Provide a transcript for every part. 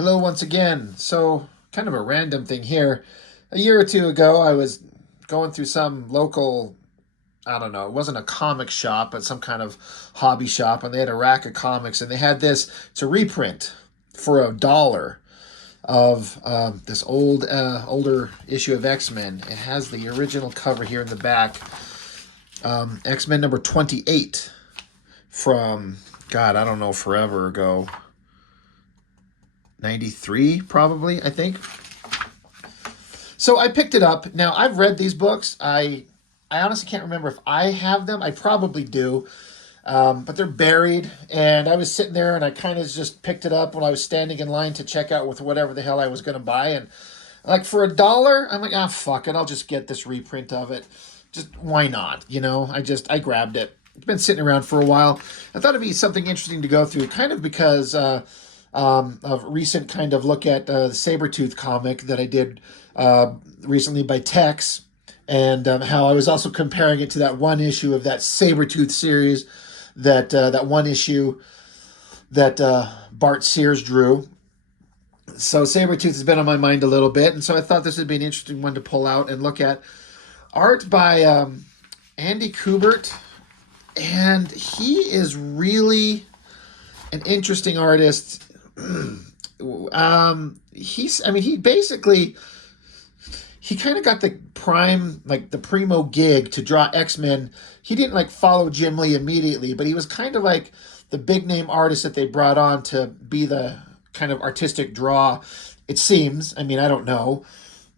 Hello once again. So, kind of a random thing here. A year or two ago, I was going through some local, I don't know, it wasn't a comic shop, but some kind of hobby shop, and they had a rack of comics, and they had this, it's a reprint for $1 of this older issue of X-Men. It has the original cover here in the back. X-Men number 28 from, God, I don't know, forever ago. 93 probably, I think. So I picked it up. Now I've read these books. I honestly can't remember if I have them. I probably do. But they're buried, and I was sitting there and I kind of just picked it up when I was standing in line to check out with whatever the hell I was going to buy, and like for $1 I'm like, fuck it, I'll just get this reprint of it. Just why not, I grabbed it. It's been sitting around for a while. I thought it'd be something interesting to go through, kind of because of recent kind of look at the Sabertooth comic that I did recently by Tex, and how I was also comparing it to that one issue of that Sabertooth series, that one issue that Bart Sears drew. So Sabertooth has been on my mind a little bit, and so I thought this would be an interesting one to pull out and look at. Art by Andy Kubert, and he is really an interesting artist. He basically, he kind of got the primo gig to draw X-Men. He didn't like follow Jim Lee immediately, but he was kind of like the big name artist that they brought on to be the kind of artistic draw, it seems. I don't know.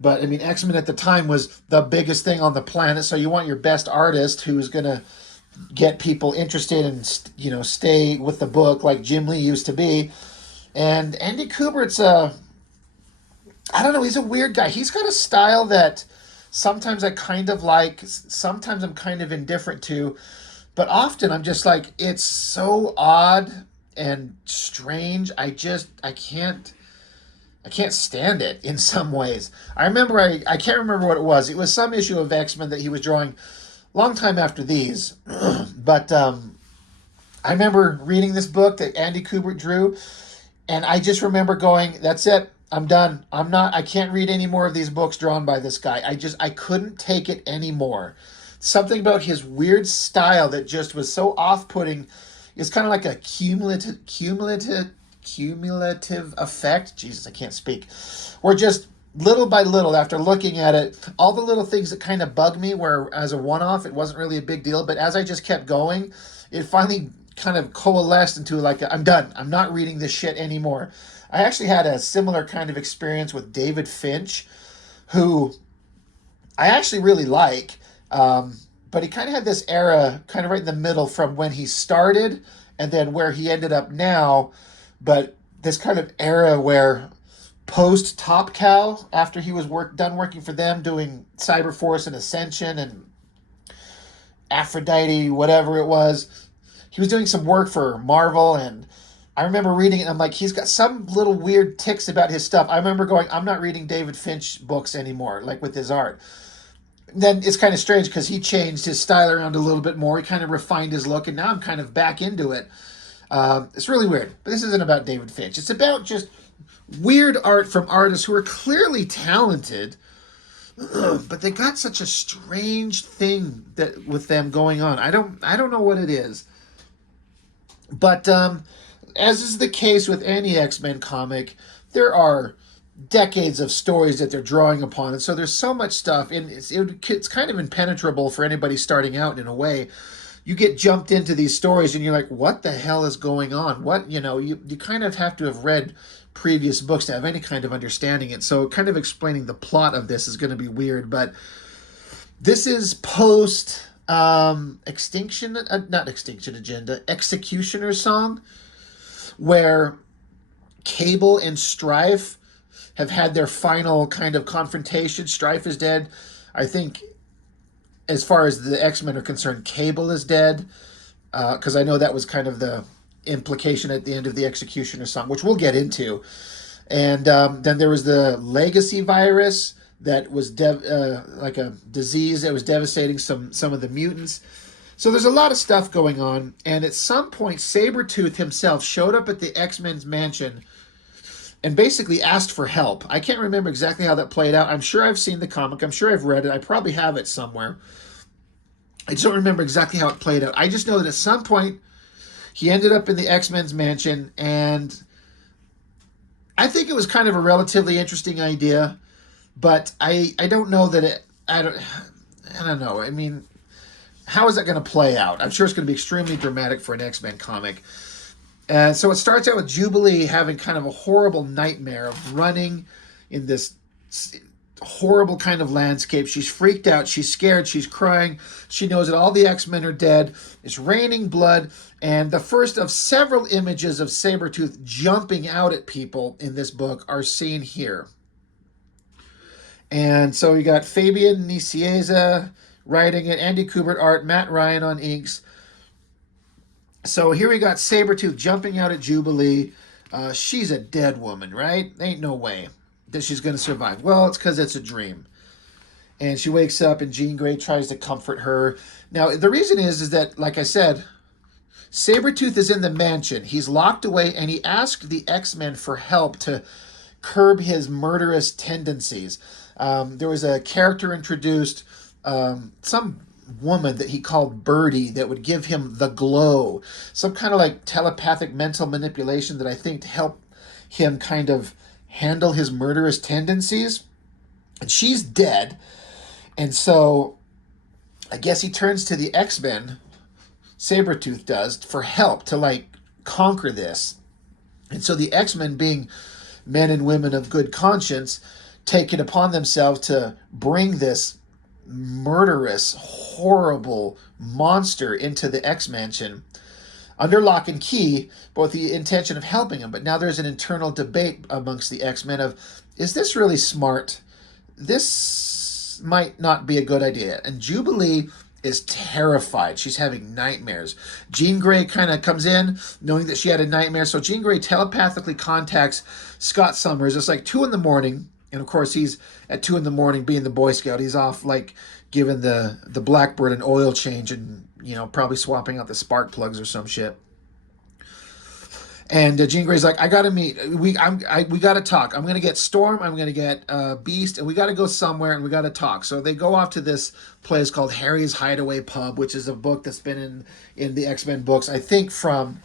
But X-Men at the time was the biggest thing on the planet. So you want your best artist who's going to get people interested and, stay with the book like Jim Lee used to be. And Andy Kubert's I don't know, he's a weird guy. He's got a style that sometimes I kind of like, sometimes I'm kind of indifferent to, but often I'm just like, it's so odd and strange. I can't stand it in some ways. I remember, I can't remember what it was. It was some issue of X-Men that he was drawing long time after these. But I remember reading this book that Andy Kubert drew, and I just remember going, that's it. I'm done. I can't read any more of these books drawn by this guy. I couldn't take it anymore. Something about his weird style that just was so off-putting. It's kind of like a cumulative effect. Jesus, I can't speak. Where just little by little, after looking at it, all the little things that kind of bug me, where as a one-off, it wasn't really a big deal. But as I just kept going, it finally kind of coalesced into I'm done. I'm not reading this shit anymore. I actually had a similar kind of experience with David Finch, who I actually really like, but he kind of had this era kind of right in the middle from when he started and then where he ended up now, but this kind of era where post Top Cow, after he was done working for them, doing Cyberforce and Ascension and Aphrodite, whatever it was, he was doing some work for Marvel, and I remember reading it, and I'm like, he's got some little weird tics about his stuff. I remember going, I'm not reading David Finch books anymore, like with his art. Then it's kind of strange because he changed his style around a little bit more. He kind of refined his look, and now I'm kind of back into it. It's really weird. But this isn't about David Finch. It's about just weird art from artists who are clearly talented, but they got such a strange thing that with them going on. I don't know what it is. But as is the case with any X-Men comic, there are decades of stories that they're drawing upon, and so there's so much stuff, and it's kind of impenetrable for anybody starting out in a way. You get jumped into these stories, and you're like, what the hell is going on? You kind of have to have read previous books to have any kind of understanding it, so kind of explaining the plot of this is going to be weird, but this is post not Extinction Agenda, Executioner Song, where Cable and Strife have had their final kind of confrontation. Strife is dead. I think as far as the X-Men are concerned, Cable is dead, because I know that was kind of the implication at the end of the Executioner Song, which we'll get into. And then there was the Legacy virus that was like a disease that was devastating some of the mutants. So there's a lot of stuff going on, and at some point, Sabertooth himself showed up at the X-Men's mansion and basically asked for help. I can't remember exactly how that played out. I'm sure I've seen the comic. I'm sure I've read it. I probably have it somewhere. I just don't remember exactly how it played out. I just know that at some point he ended up in the X-Men's mansion, and I think it was kind of a relatively interesting idea, but I don't know that it I don't know. I mean, how is that going to play out? I'm sure it's going to be extremely dramatic for an X-Men comic. So it starts out with Jubilee having kind of a horrible nightmare of running in this horrible kind of landscape. She's freaked out. She's scared. She's crying. She knows that all the X-Men are dead. It's raining blood. And the first of several images of Sabertooth jumping out at people in this book are seen here. And so you got Fabian Nicieza writing it, Andy Kubert art, Matt Ryan on inks. So here we got Sabertooth jumping out at Jubilee. She's a dead woman, right? Ain't no way that she's going to survive. Well, it's because it's a dream. And she wakes up and Jean Grey tries to comfort her. Now, the reason is that, like I said, Sabertooth is in the mansion. He's locked away, and he asked the X-Men for help to curb his murderous tendencies. There was a character introduced, some woman that he called Birdie, that would give him the glow, some kind of like telepathic mental manipulation that I think helped him kind of handle his murderous tendencies. And she's dead, and so I guess he turns to the X-Men, Sabertooth does, for help to like conquer this. And so the X-Men, being men and women of good conscience, take it upon themselves to bring this murderous, horrible monster into the X-Mansion under lock and key, but with the intention of helping him. But now there's an internal debate amongst the X-Men of, is this really smart? This might not be a good idea. And Jubilee is terrified. She's having nightmares. Jean Grey kind of comes in knowing that she had a nightmare. So Jean Grey telepathically contacts Scott Summers. It's like 2 a.m. And of course, he's at 2 a.m. being the Boy Scout. He's off like giving the Blackbird an oil change and, you know, probably swapping out the spark plugs or some shit. And Jean Grey's like, I got to meet. We got to talk. I'm going to get Storm. I'm going to get Beast. And we got to go somewhere and we got to talk. So they go off to this place called Harry's Hideaway Pub, which is a book that's been in the X-Men books, I think from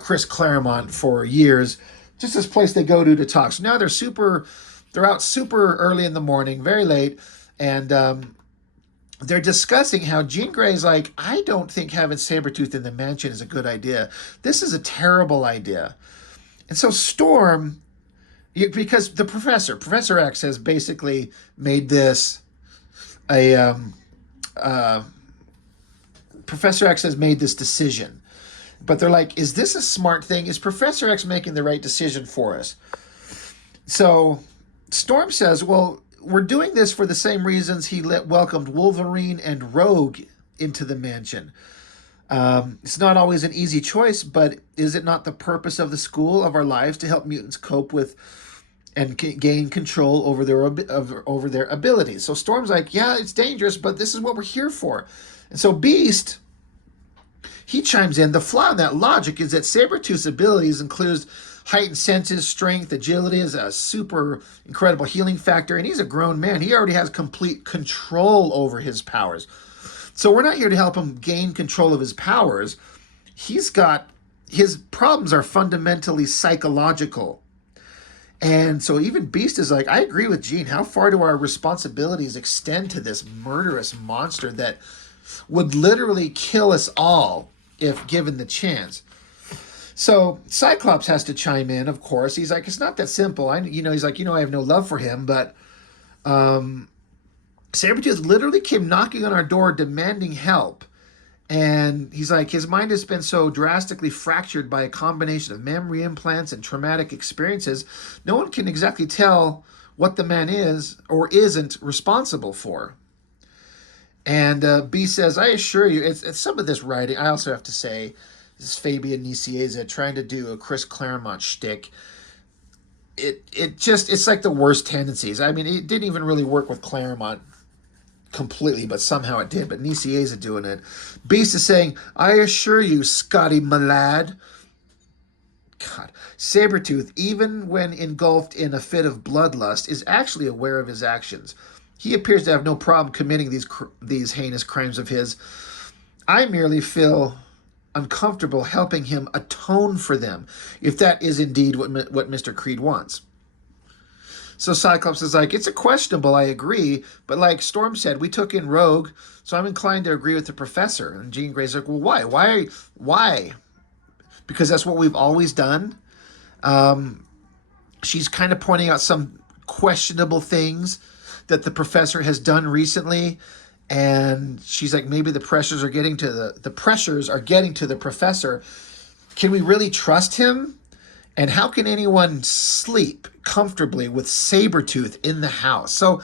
Chris Claremont for years. Just this place they go to talk. So now they're out super early in the morning, very late. And they're discussing how Jean Grey's like, I don't think having Sabertooth in the mansion is a good idea. This is a terrible idea. And so Storm, because the Professor X has basically made this Professor X has made this decision. But they're like, is this a smart thing? Is Professor X making the right decision for us? So Storm says, well, we're doing this for the same reasons he welcomed Wolverine and Rogue into the mansion. It's not always an easy choice, but is it not the purpose of the school of our lives to help mutants cope with and gain control over their abilities? So Storm's like, yeah, it's dangerous, but this is what we're here for. And so Beast, he chimes in. The flaw in that logic is that Sabertooth's abilities includes heightened senses, strength, agility, is a super incredible healing factor, and he's a grown man. He already has complete control over his powers. So we're not here to help him gain control of his powers. His problems are fundamentally psychological. And so even Beast is like, I agree with Jean. How far do our responsibilities extend to this murderous monster that would literally kill us all if given the chance? So Cyclops has to chime in, of course. He's like, it's not that simple. He's like, I have no love for him, but Sabertooth literally came knocking on our door demanding help. And he's like, his mind has been so drastically fractured by a combination of memory implants and traumatic experiences, no one can exactly tell what the man is or isn't responsible for. And B says, I assure you, it's some of this writing, I also have to say, this is Fabian Nicieza trying to do a Chris Claremont shtick. It's like the worst tendencies. I mean, it didn't even really work with Claremont completely, but somehow it did. But Nicieza doing it. Beast is saying, I assure you, Scotty, my lad, God, Sabertooth, even when engulfed in a fit of bloodlust, is actually aware of his actions. He appears to have no problem committing these heinous crimes of his. I merely feel uncomfortable helping him atone for them, if that is indeed what Mr. Creed wants. So Cyclops is like, it's a questionable, I agree, but like Storm said, we took in Rogue, so I'm inclined to agree with the professor. And Jean Grey's like, well, why? Why? Because that's what we've always done. She's kind of pointing out some questionable things that the professor has done recently, and she's like, maybe the pressures are getting to the professor. Can we really trust him? And how can anyone sleep comfortably with Sabertooth in the house? So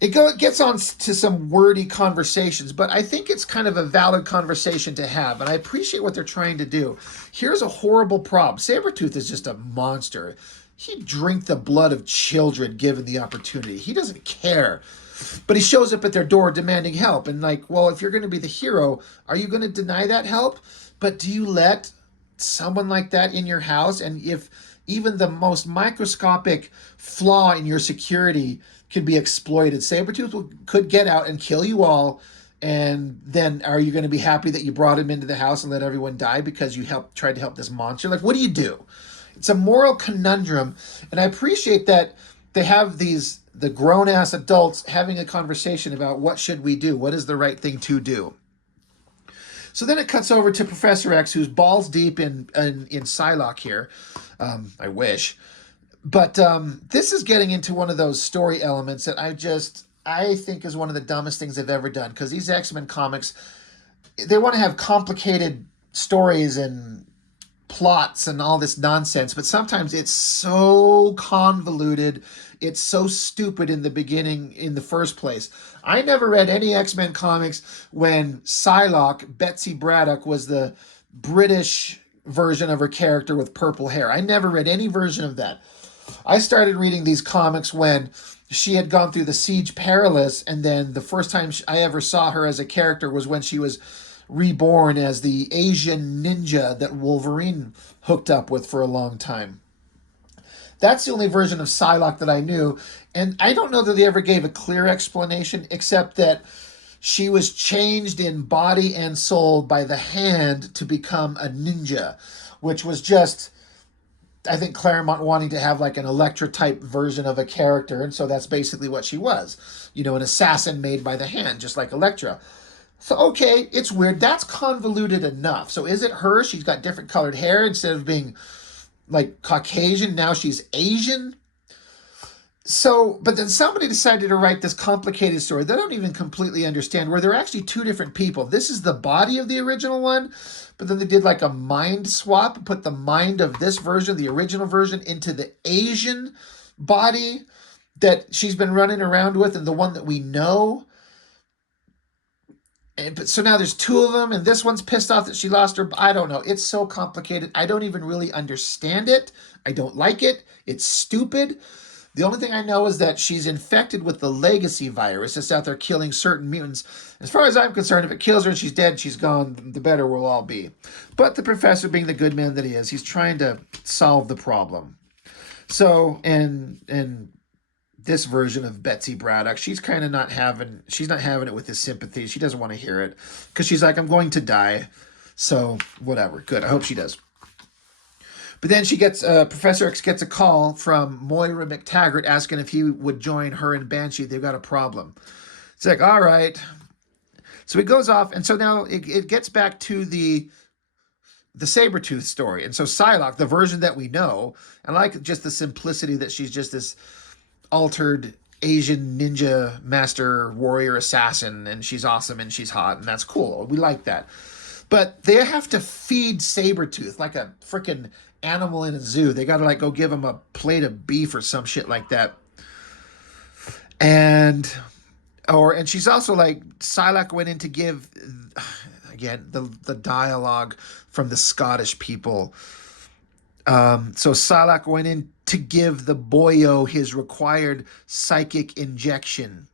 it gets on to some wordy conversations, but I think it's kind of a valid conversation to have, and I appreciate what they're trying to do. Here's a horrible problem. Sabertooth is just a monster. He'd drink the blood of children given the opportunity. He doesn't care. But he shows up at their door demanding help. And like, well, if you're going to be the hero, are you going to deny that help? But do you let someone like that in your house? And if even the most microscopic flaw in your security can be exploited, Sabertooth could get out and kill you all. And then are you going to be happy that you brought him into the house and let everyone die because you tried to help this monster? Like, what do you do? It's a moral conundrum. And I appreciate that they have the grown-ass adults having a conversation about what should we do? What is the right thing to do? So then it cuts over to Professor X, who's balls deep in Psylocke here. I wish. But this is getting into one of those story elements that I think is one of the dumbest things they've ever done. Because these X-Men comics, they want to have complicated stories and plots and all this nonsense, but sometimes it's so convoluted, it's so stupid in the beginning in the first place. I never read any X-Men comics when Psylocke, Betsy Braddock, was the British version of her character with purple hair. I never read any version of that. I started reading these comics when she had gone through the Siege Perilous, and then the first time I ever saw her as a character was when she was reborn as the Asian ninja that Wolverine hooked up with for a long time. That's the only version of Psylocke that I knew, and I don't know that they ever gave a clear explanation except that she was changed in body and soul by the Hand to become a ninja, which was just, I think, Claremont wanting to have like an Elektra type version of a character, and so that's basically what she was. You know, an assassin made by the Hand, just like Elektra. So, okay, it's weird. That's convoluted enough. So is it her? She's got different colored hair. Instead of being like Caucasian, now she's Asian. So, but then somebody decided to write this complicated story that I don't even completely understand, where they're actually two different people. This is the body of the original one, but then they did like a mind swap, put the mind of this version, the original version, into the Asian body that she's been running around with and the one that we know. But so now there's two of them, and this one's pissed off that she lost her. I don't know. It's so complicated. I don't even really understand it. I don't like it. It's stupid. The only thing I know is that she's infected with the legacy virus that's out there killing certain mutants. As far as I'm concerned, if it kills her and she's dead, she's gone, the better we'll all be. But the professor, being the good man that he is, he's trying to solve the problem. So, and this version of Betsy Braddock, she's kind of not having it with his sympathy. She doesn't want to hear it because she's like, I'm going to die. So whatever. Good. I hope she does. But then Professor X gets a call from Moira McTaggart asking if he would join her and Banshee. They've got a problem. It's like, all right. So he goes off. And so now it gets back to the Sabertooth story. And so Psylocke, the version that we know, and I like just the simplicity that she's just this altered Asian ninja master warrior assassin, and she's awesome and she's hot, and that's cool. We like that. But they have to feed Sabertooth like a freaking animal in a zoo. They got to like go give him a plate of beef or some shit like that. And she's also like, Psylocke went in to give, again, the dialogue from the Scottish people. So Psylocke went in to give the boyo his required psychic injection.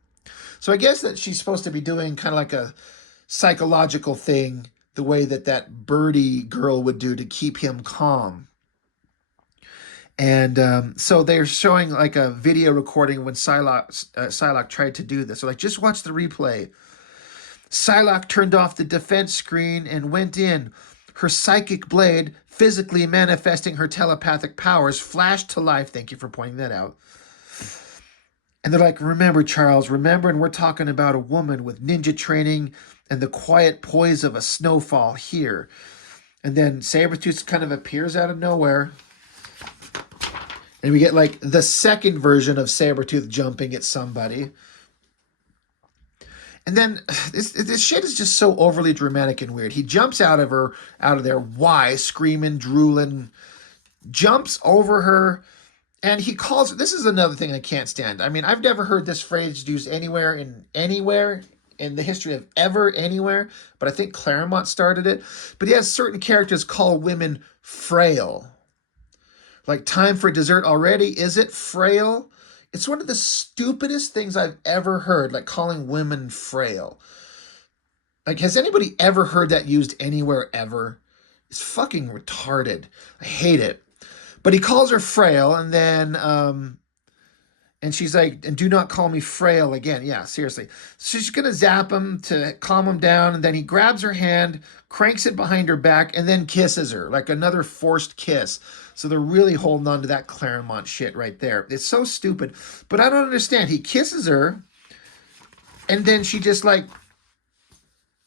So I guess that she's supposed to be doing kind of like a psychological thing, the way that birdie girl would do to keep him calm. And so they're showing like a video recording when Psylocke tried to do this. So like, just watch the replay. Psylocke turned off the defense screen and went in. Her psychic blade, physically manifesting her telepathic powers, flashed to life. Thank you for pointing that out. And they're like, remember, Charles, remember, and we're talking about a woman with ninja training and the quiet poise of a snowfall here. And then Sabertooth kind of appears out of nowhere. And we get like the second version of Sabertooth jumping at somebody. And then this shit is just so overly dramatic and weird. He jumps out of there, why, screaming, drooling, jumps over her, and he calls. This is another thing I can't stand. I mean, I've never heard this phrase used anywhere in the history of ever anywhere, but I think Claremont started it. But he has certain characters call women frail. Like, time for dessert already? Is it frail? It's one of the stupidest things I've ever heard, like calling women frail. Like, has anybody ever heard that used anywhere ever? It's fucking retarded. I hate it. But he calls her frail, and then, and she's like, and do not call me frail again. Yeah, seriously. So she's going to zap him to calm him down, and then he grabs her hand, cranks it behind her back, and then kisses her, like another forced kiss. So they're really holding on to that Claremont shit right there. It's so stupid. But I don't understand. He kisses her, and then she just like,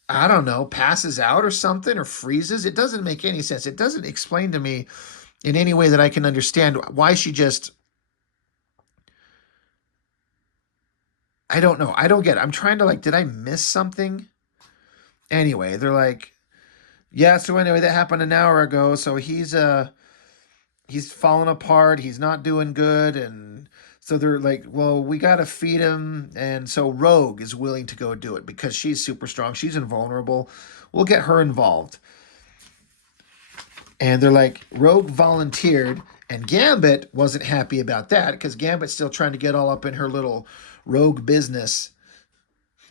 I don't know, passes out or something, or freezes. It doesn't make any sense. It doesn't explain to me in any way that I can understand why she just... I don't know. I don't get it. I'm trying to like, did I miss something? Anyway, they're like, yeah, so anyway, that happened an hour ago. So he's falling apart. He's not doing good. And so they're like, well, we got to feed him. And so Rogue is willing to go do it because she's super strong. She's invulnerable. We'll get her involved. And they're like, Rogue volunteered. And Gambit wasn't happy about that because Gambit's still trying to get all up in her little Rogue business.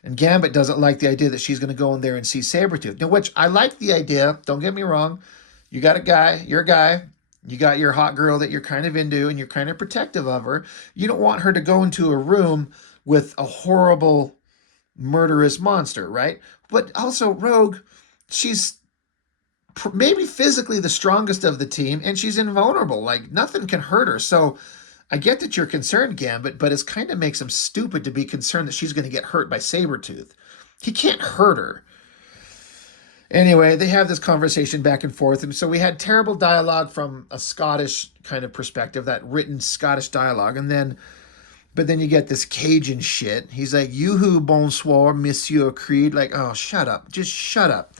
And Gambit doesn't like the idea that she's going to go in there and see Sabertooth. Now, which I like the idea. Don't get me wrong. You got a guy. You're a guy. You got your hot girl that you're kind of into and you're kind of protective of her. You don't want her to go into a room with a horrible, murderous monster, right? But also, Rogue, she's maybe physically the strongest of the team, and she's invulnerable. Like, nothing can hurt her. So I get that you're concerned, Gambit, but it kind of makes him stupid to be concerned that she's going to get hurt by Sabertooth. He can't hurt her. Anyway, they have this conversation back and forth, and so we had terrible dialogue from a Scottish kind of perspective, that written Scottish dialogue, but then you get this Cajun shit. He's like, "Yoo-hoo, bonsoir, Monsieur Creed." Like, oh, shut up. Just shut up.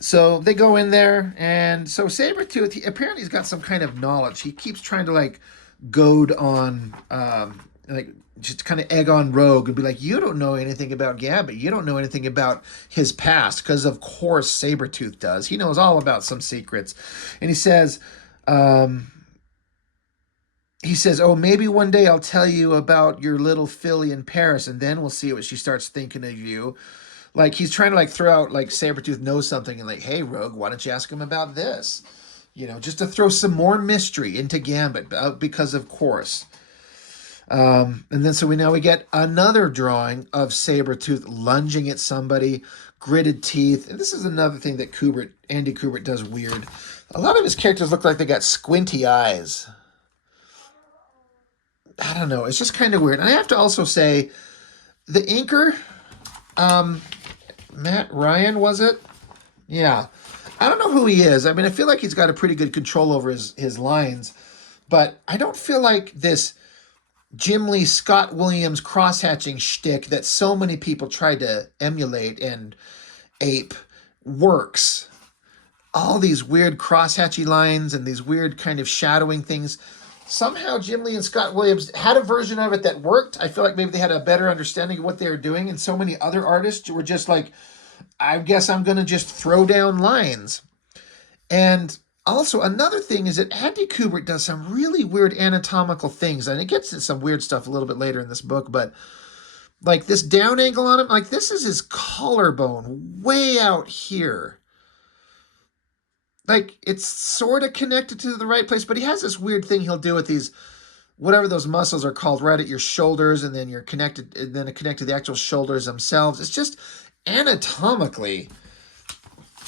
So they go in there, and so Sabertooth, apparently he's got some kind of knowledge. He keeps trying to, like, goad on, like, just kind of egg on Rogue and be like, you don't know anything about Gambit. You don't know anything about his past, because of course Sabertooth does. He knows all about some secrets. And he says, oh, maybe one day I'll tell you about your little filly in Paris, and then we'll see what she starts thinking of you. Like, he's trying to, like, throw out, like, Sabertooth knows something, and like, hey, Rogue, why don't you ask him about this? You know, just to throw some more mystery into Gambit, because of course. And then so we get another drawing of Sabertooth lunging at somebody, gritted teeth. And this is another thing that Andy Kubert does weird. A lot of his characters look like they got squinty eyes. I don't know. It's just kind of weird. And I have to also say, the inker, Matt Ryan, was it? Yeah. I don't know who he is. I mean, I feel like he's got a pretty good control over his lines, but I don't feel like this Jim Lee Scott Williams crosshatching shtick that so many people tried to emulate and ape works. All these weird crosshatchy lines and these weird kind of shadowing things. Somehow Jim Lee and Scott Williams had a version of it that worked. I feel like maybe they had a better understanding of what they were doing, and so many other artists were just like, I guess I'm going to just throw down lines. And also, another thing is that Andy Kubert does some really weird anatomical things, and it gets to some weird stuff a little bit later in this book, but like this down angle on him, like this is his collarbone way out here. like it's sort of connected to the right place, but he has this weird thing he'll do with these whatever those muscles are called right at your shoulders, and then you're connected, and then it connect to the actual shoulders themselves. It's just anatomically,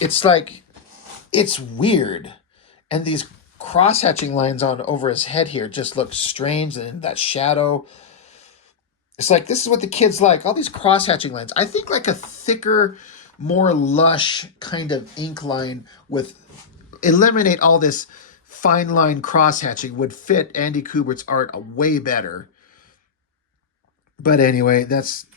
it's like it's weird, and these cross-hatching lines on over his head here just look strange, and that shadow. It's like this is what the kids like. All these cross-hatching lines. I think like a thicker, more lush kind of ink line with eliminate all this fine line cross-hatching would fit Andy Kubert's art way better. But anyway,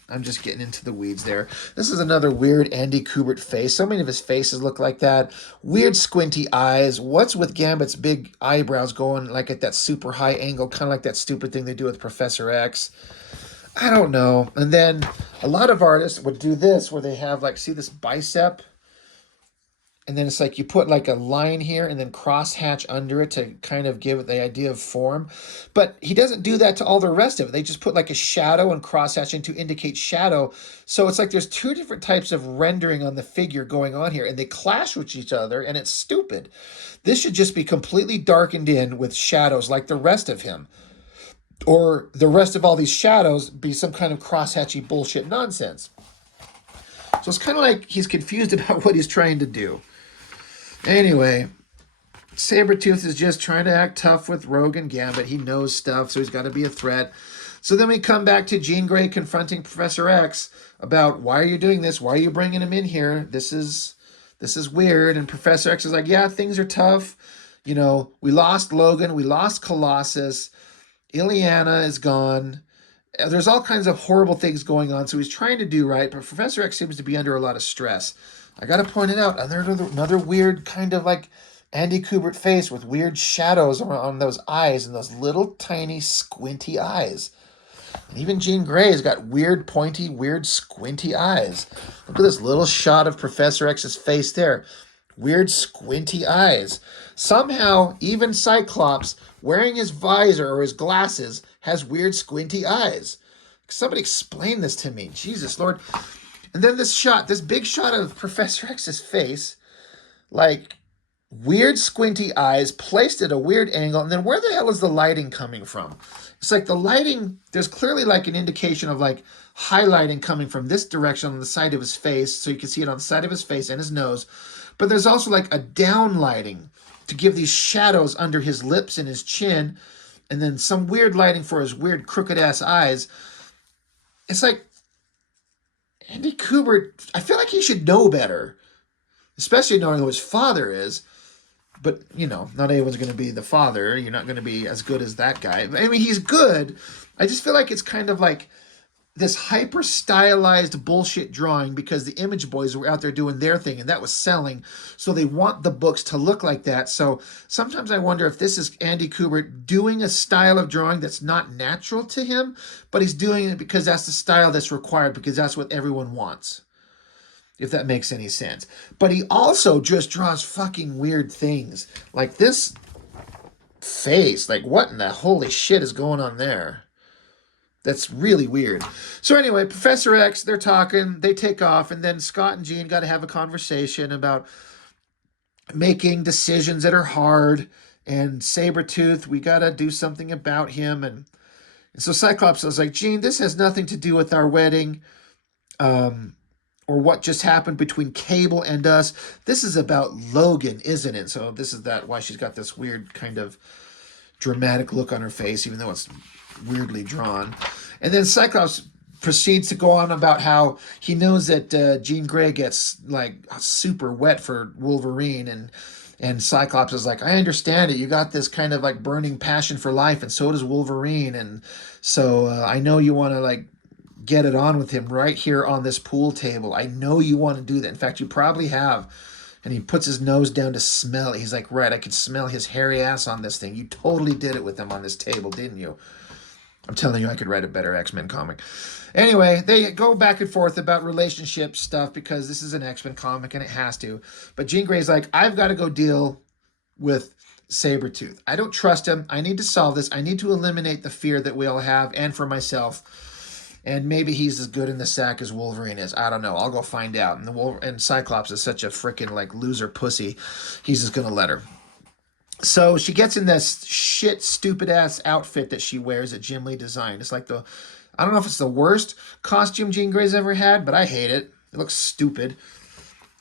I'm just getting into the weeds there. This is another weird Andy Kubert face. So many of his faces look like that. Weird squinty eyes. What's with Gambit's big eyebrows going like at that super high angle, kind of like that stupid thing they do with Professor X? I don't know. And then a lot of artists would do this where they have like, see this bicep? And then it's like you put like a line here and then cross-hatch under it to kind of give it the idea of form. But he doesn't do that to all the rest of it. They just put like a shadow and cross-hatching to indicate shadow. So it's like there's two different types of rendering on the figure going on here, and they clash with each other, and it's stupid. This should just be completely darkened in with shadows like the rest of him. Or the rest of all these shadows be some kind of cross-hatchy bullshit nonsense. So it's kind of like he's confused about what he's trying to do. Anyway, Sabertooth is just trying to act tough with Rogue and Gambit. He knows stuff, so he's got to be a threat. So then we come back to Jean Grey confronting Professor X about, why are you doing this? Why are you bringing him in here? This is weird. And Professor X is like, yeah, things are tough. You know, we lost Logan. We lost Colossus. Ileana is gone. There's all kinds of horrible things going on. So he's trying to do right, but Professor X seems to be under a lot of stress. I got to point it out. Another weird kind of like Andy Kubert face with weird shadows on those eyes and those little tiny squinty eyes. And even Jean Grey's got weird pointy, weird squinty eyes. Look at this little shot of Professor X's face there. Weird squinty eyes. Somehow, even Cyclops, wearing his visor or his glasses, has weird squinty eyes. Somebody explain this to me. Jesus, Lord. And then this big shot of Professor X's face, like weird squinty eyes placed at a weird angle. And then where the hell is the lighting coming from? It's like the lighting, there's clearly like an indication of like highlighting coming from this direction on the side of his face. So you can see it on the side of his face and his nose. But there's also like a down lighting to give these shadows under his lips and his chin. And then some weird lighting for his weird crooked ass eyes. It's like, Andy Kubert, I feel like he should know better, especially knowing who his father is. But, you know, not everyone's going to be the father. You're not going to be as good as that guy. I mean, he's good. I just feel like it's kind of like this hyper-stylized bullshit drawing because the Image Boys were out there doing their thing, and that was selling. So they want the books to look like that. So sometimes I wonder if this is Andy Kubert doing a style of drawing that's not natural to him, but he's doing it because that's the style that's required, because that's what everyone wants, if that makes any sense. But he also just draws fucking weird things. Like this face. Like, what in the holy shit is going on there? That's really weird. So anyway, Professor X, they're talking, they take off, and then Scott and Jean got to have a conversation about making decisions that are hard, and Sabertooth, we got to do something about him. And so Cyclops was like, Jean, this has nothing to do with our wedding, or what just happened between Cable and us. This is about Logan, isn't it? So this is why she's got this weird kind of dramatic look on her face, even though it's weirdly drawn. And then Cyclops proceeds to go on about how he knows that Jean Grey gets like super wet for Wolverine, and Cyclops is like, I understand it. You got this kind of like burning passion for life, and so does Wolverine, and so I know you want to like get it on with him right here on this pool table. I know you want to do that. In fact, you probably have. And he puts his nose down to smell it. He's like, right, I can smell his hairy ass on this thing. You totally did it with him on this table, didn't you? I'm telling you, I could write a better X-Men comic. Anyway, they go back and forth about relationship stuff because this is an X-Men comic and it has to. But Jean Grey's like, I've got to go deal with Sabertooth. I don't trust him. I need to solve this. I need to eliminate the fear that we all have, and for myself. And maybe he's as good in the sack as Wolverine is. I don't know. I'll go find out. And Cyclops is such a freaking like loser pussy. He's just gonna let her. So she gets in this shit, stupid ass outfit that she wears that Jim Lee designed. It's like I don't know if it's the worst costume Jean Grey's ever had, but I hate it. It looks stupid.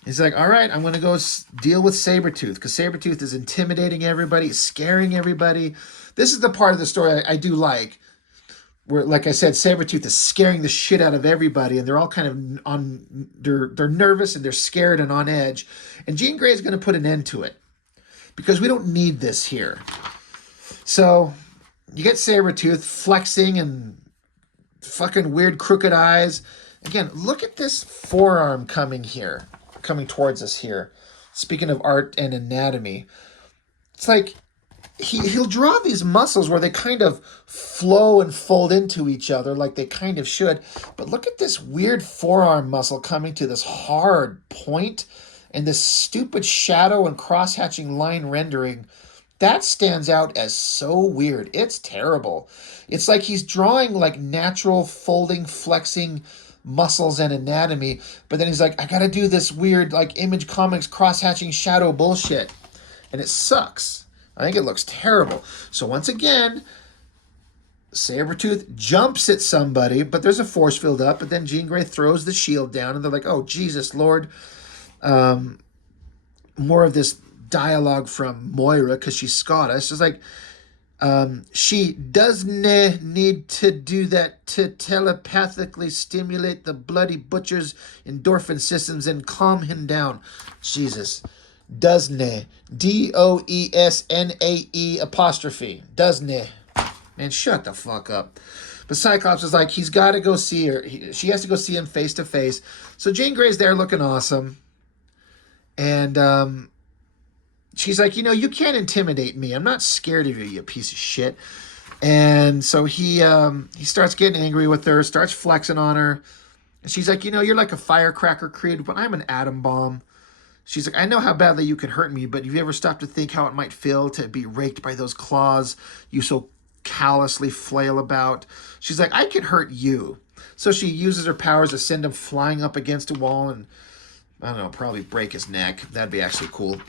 He's like, all right, I'm going to go deal with Sabertooth, because Sabertooth is intimidating everybody, scaring everybody. This is the part of the story I do like, where, like I said, Sabertooth is scaring the shit out of everybody, and they're all kind of they're nervous and they're scared and on edge. And Jean Grey is going to put an end to it, because we don't need this here. So you get Sabertooth flexing and fucking weird crooked eyes. Again, look at this forearm coming towards us here. Speaking of art and anatomy, it's like he'll draw these muscles where they kind of flow and fold into each other like they kind of should. But look at this weird forearm muscle coming to this hard point, and this stupid shadow and cross-hatching line rendering. That stands out as so weird. It's terrible. It's like he's drawing like natural folding, flexing muscles and anatomy, but then he's like, I gotta do this weird like Image Comics cross-hatching shadow bullshit. And it sucks. I think it looks terrible. So once again, Sabertooth jumps at somebody, but there's a force field up, but then Jean Grey throws the shield down, and they're like, oh, Jesus, Lord. More of this dialogue from Moira, because she's Scottish. It's like, she doesn't need to do that to telepathically stimulate the bloody butcher's endorphin systems and calm him down. Jesus. Doesn't. D-O-E-S-N-A-E apostrophe. Doesn't. Man, shut the fuck up. But Cyclops is like, he's got to go see her. She has to go see him face to face. So Jean Grey's there looking awesome. And she's like, you can't intimidate me. I'm not scared of you, you piece of shit. And so he starts getting angry with her, starts flexing on her. And she's like, you're like a firecracker created, but I'm an atom bomb. She's like, I know how badly you can hurt me, but have you ever stopped to think how it might feel to be raked by those claws you so callously flail about? She's like, I can hurt you. So she uses her powers to send him flying up against a wall and, I don't know, probably break his neck. That'd be actually cool.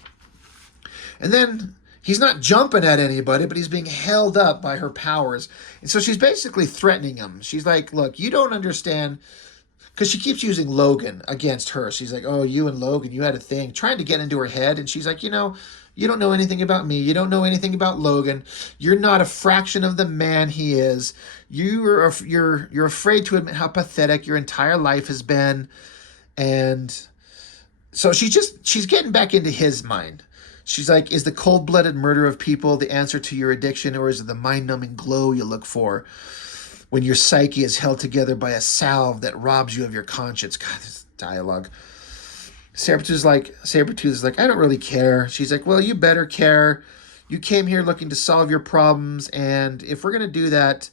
And then he's not jumping at anybody, but he's being held up by her powers. And so she's basically threatening him. She's like, look, you don't understand. Because she keeps using Logan against her. She's like, oh, you and Logan, you had a thing. Trying to get into her head. And she's like, you don't know anything about me. You don't know anything about Logan. You're not a fraction of the man he is. You're afraid to admit how pathetic your entire life has been. And so she's getting back into his mind. She's like, is the cold-blooded murder of people the answer to your addiction, or is it the mind-numbing glow you look for when your psyche is held together by a salve that robs you of your conscience? God, this dialogue. Sabertooth is like, I don't really care. She's like, well, you better care. You came here looking to solve your problems, and if we're going to do that,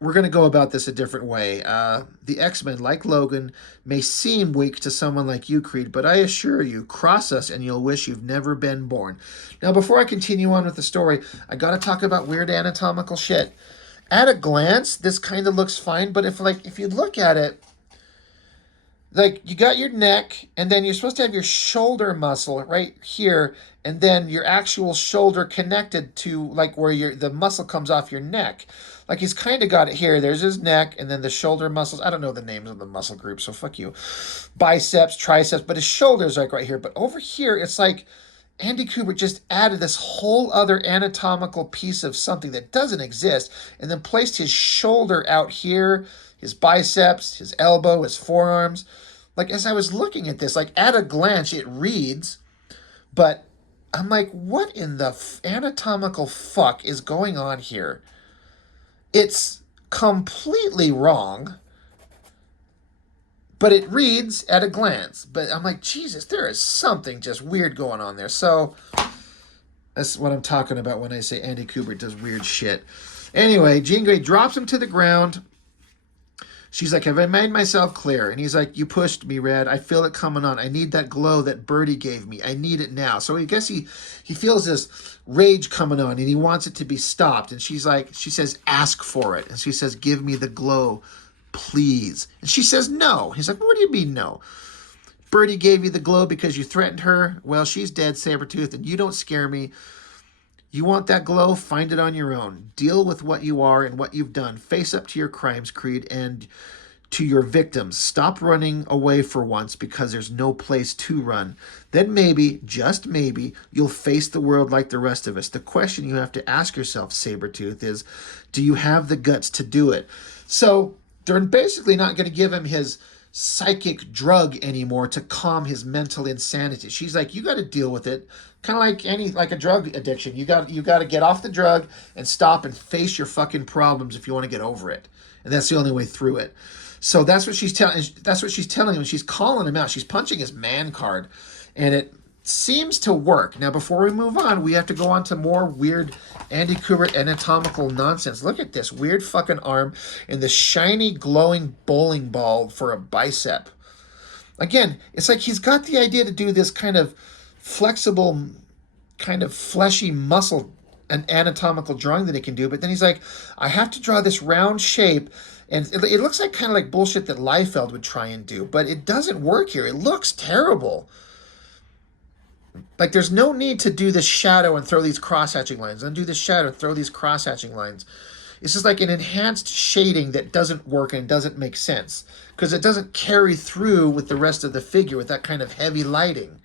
we're going to go about this a different way. The Xmen, like Logan, may seem weak to someone like you, Creed, but I assure you, cross us and you'll wish you've never been born. Now, before I continue on with the story, I got to talk about weird anatomical shit. At a glance, this kind of looks fine, but if you look at it, like, you got your neck, and then you're supposed to have your shoulder muscle right here, and then your actual shoulder connected to, like, where the muscle comes off your neck. Like, he's kind of got it here. There's his neck, and then the shoulder muscles. I don't know the names of the muscle groups, so fuck you. Biceps, triceps, but his shoulder's, like, right here. But over here, it's like Andy Kubert just added this whole other anatomical piece of something that doesn't exist, and then placed his shoulder out here, his biceps, his elbow, his forearms. Like, as I was looking at this, like, at a glance, it reads, but I'm like, what in the anatomical fuck is going on here? It's completely wrong, but it reads at a glance. But I'm like, Jesus, there is something just weird going on there. So that's what I'm talking about when I say Andy Kubert does weird shit. Anyway, Jean Grey drops him to the ground. She's like, have I made myself clear? And he's like, you pushed me, Red. I feel it coming on. I need that glow that Birdie gave me. I need it now. So I guess he feels this rage coming on and he wants it to be stopped. And she's like, she says, ask for it. And she says, give me the glow, please. And she says, no. He's like, what do you mean no? Birdie gave you the glow because you threatened her. Well, she's dead, Sabertooth, and you don't scare me. You want that glow? Find it on your own. Deal with what you are and what you've done. Face up to your crimes, Creed, and to your victims. Stop running away for once because there's no place to run. Then maybe, just maybe, you'll face the world like the rest of us. The question you have to ask yourself, Sabertooth, is do you have the guts to do it? So they're basically not going to give him his psychic drug anymore to calm his mental insanity. She's like, you got to deal with it. Kind of like a drug addiction. You got to get off the drug and stop and face your fucking problems if you want to get over it. And that's the only way through it. So that's what she's telling. That's what she's telling him. She's calling him out. She's punching his man card, and it seems to work. Now, before we move on, we have to go on to more weird Andy Kubert anatomical nonsense. Look at this weird fucking arm and this shiny glowing bowling ball for a bicep. Again, it's like he's got the idea to do this kind of flexible, kind of fleshy muscle and anatomical drawing that he can do, but then he's like, I have to draw this round shape, and it looks like kind of like bullshit that Liefeld would try and do, but it doesn't work here. It looks terrible. Like, there's no need to do this shadow and throw these cross-hatching lines. Undo this shadow, throw these cross-hatching lines. It's just like an enhanced shading that doesn't work and doesn't make sense because it doesn't carry through with the rest of the figure with that kind of heavy lighting.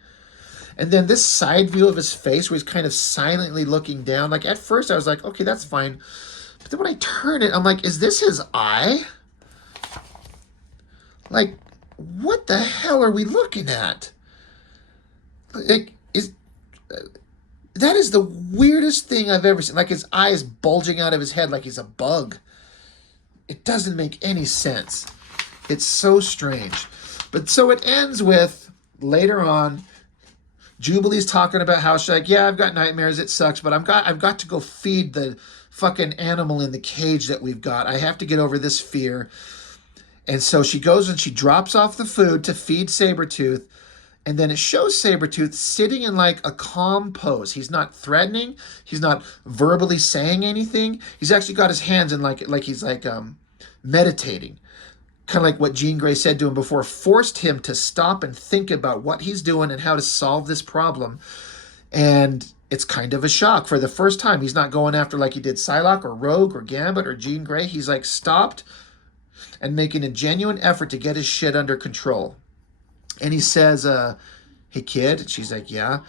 And then this side view of his face where he's kind of silently looking down. Like, at first I was like, okay, that's fine. But then when I turn it, I'm like, is this his eye? Like, what the hell are we looking at? Like, that is the weirdest thing I've ever seen. Like, his eyes bulging out of his head like he's a bug. It doesn't make any sense. It's so strange. But so it ends with, later on, Jubilee's talking about how she's like, yeah, I've got nightmares. It sucks, but I've got to go feed the fucking animal in the cage that we've got. I have to get over this fear. And so she goes and she drops off the food to feed Sabertooth. And then it shows Sabertooth sitting in like a calm pose. He's not threatening. He's not verbally saying anything. He's actually got his hands in like he's meditating. Kind of like what Jean Grey said to him before, forced him to stop and think about what he's doing and how to solve this problem. And it's kind of a shock. For the first time, he's not going after like he did Psylocke or Rogue or Gambit or Jean Grey. He's like stopped and making a genuine effort to get his shit under control. And he says, hey, kid. And she's like, yeah.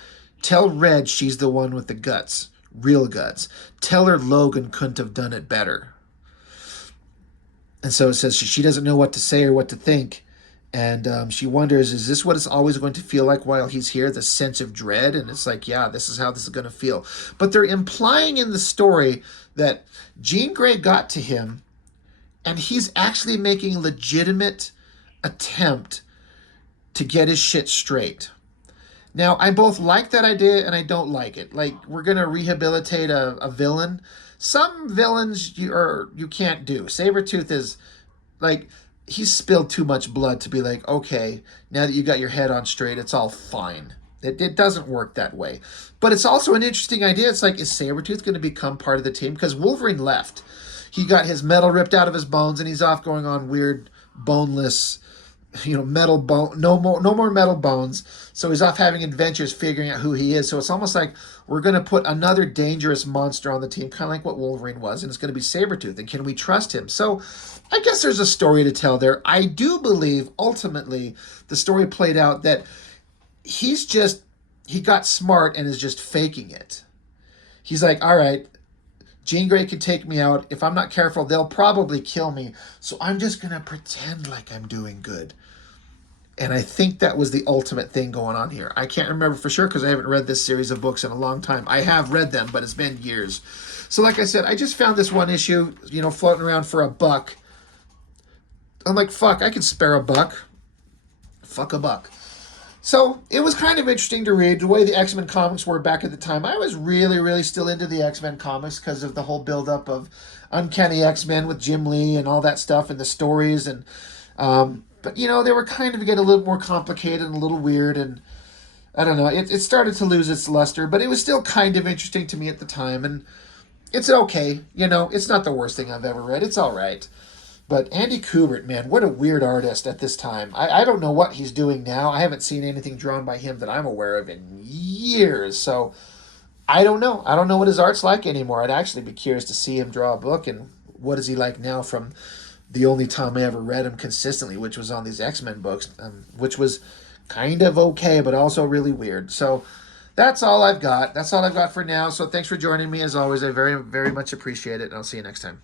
Tell Red she's the one with the guts. Real guts. Tell her Logan couldn't have done it better. And so it says she doesn't know what to say or what to think. And she wonders, is this what it's always going to feel like while he's here? The sense of dread? And it's like, yeah, this is how this is going to feel. But they're implying in the story that Jean Grey got to him and he's actually making a legitimate attempt to get his shit straight. Now, I both like that idea and I don't like it. Like, we're going to rehabilitate a villain. Some villains you can't do. Sabertooth is, like, he's spilled too much blood to be like, okay, now that you got your head on straight, it's all fine. It doesn't work that way. But it's also an interesting idea. It's like, is Sabertooth going to become part of the team? Because Wolverine left. He got his metal ripped out of his bones and he's off going on weird, boneless, metal bone, no more metal bones. So he's off having adventures figuring out who he is. So it's almost like we're going to put another dangerous monster on the team, kind of like what Wolverine was, and it's going to be Sabertooth. And can we trust him? So I guess there's a story to tell there. I do believe ultimately the story played out that he got smart and is just faking it. He's like, all right, Jean Grey can take me out. If I'm not careful, they'll probably kill me. So I'm just going to pretend like I'm doing good. And I think that was the ultimate thing going on here. I can't remember for sure because I haven't read this series of books in a long time. I have read them, but it's been years. So like I said, I just found this one issue, floating around for $1. I'm like, fuck, I can spare $1. Fuck $1. So it was kind of interesting to read the way the X-Men comics were back at the time. I was really, really still into the X-Men comics because of the whole build-up of Uncanny X-Men with Jim Lee and all that stuff and the stories. And but, they were kind of getting a little more complicated and a little weird. And I don't know, it started to lose its luster, but it was still kind of interesting to me at the time. And it's okay. It's not the worst thing I've ever read. It's all right. But Andy Kubert, man, what a weird artist at this time. I don't know what he's doing now. I haven't seen anything drawn by him that I'm aware of in years. So I don't know. I don't know what his art's like anymore. I'd actually be curious to see him draw a book, and what is he like now from the only time I ever read him consistently, which was on these X-Men books, which was kind of okay, but also really weird. So that's all I've got. That's all I've got for now. So thanks for joining me as always. I very, very much appreciate it, and I'll see you next time.